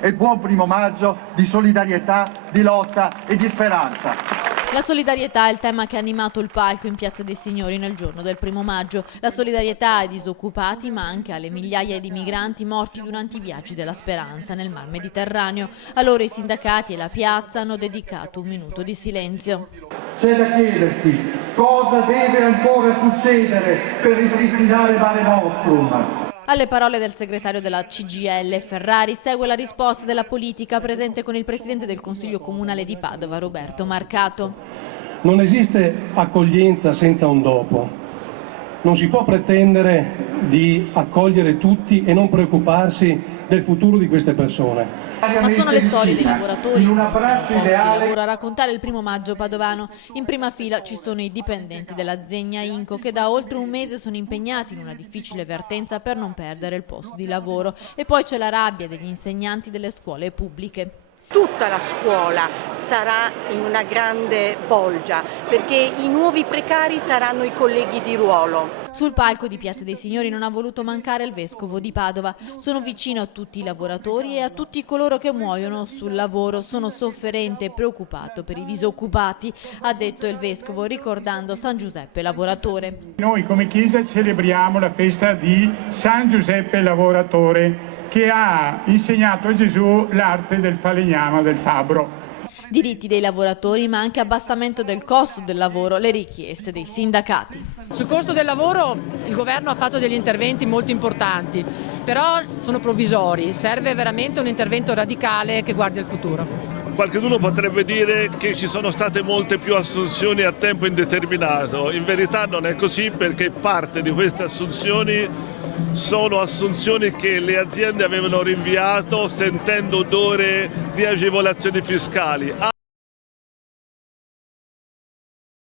e buon primo maggio di solidarietà, di lotta e di speranza. La solidarietà è il tema che ha animato il palco in Piazza dei Signori nel giorno del 1° maggio. La solidarietà ai disoccupati, ma anche alle migliaia di migranti morti durante i viaggi della speranza nel Mar Mediterraneo. A loro i sindacati e la piazza hanno dedicato un minuto di silenzio. C'è da chiedersi cosa deve ancora succedere per ripristinare Mare Nostrum. Alle parole del segretario della CGIL Ferrari segue la risposta della politica presente con il presidente del Consiglio Comunale di Padova, Roberto Marcato. Non esiste accoglienza senza un dopo. Non si può pretendere di accogliere tutti e non preoccuparsi del futuro di queste persone. Ma sono le storie dei lavoratori che lavoro a raccontare il 1° maggio padovano. In prima fila ci sono i dipendenti della Zegna Inco che da oltre un mese sono impegnati in una difficile vertenza per non perdere il posto di lavoro. E poi c'è la rabbia degli insegnanti delle scuole pubbliche. Tutta la scuola sarà in una grande bolgia perché i nuovi precari saranno i colleghi di ruolo. Sul palco di Piazza dei Signori non ha voluto mancare il vescovo di Padova. Sono vicino a tutti i lavoratori e a tutti coloro che muoiono sul lavoro. Sono sofferente e preoccupato per i disoccupati, ha detto il vescovo ricordando San Giuseppe Lavoratore. Noi come Chiesa celebriamo la festa di San Giuseppe Lavoratore, che ha insegnato a Gesù l'arte del falegname, del fabbro. Diritti dei lavoratori, ma anche abbassamento del costo del lavoro, le richieste dei sindacati. Sul costo del lavoro il governo ha fatto degli interventi molto importanti, però sono provvisori, serve veramente un intervento radicale che guardi al futuro. Qualcuno potrebbe dire che ci sono state molte più assunzioni a tempo indeterminato. In verità non è così, perché parte di queste assunzioni sono assunzioni che le aziende avevano rinviato sentendo odore di agevolazioni fiscali.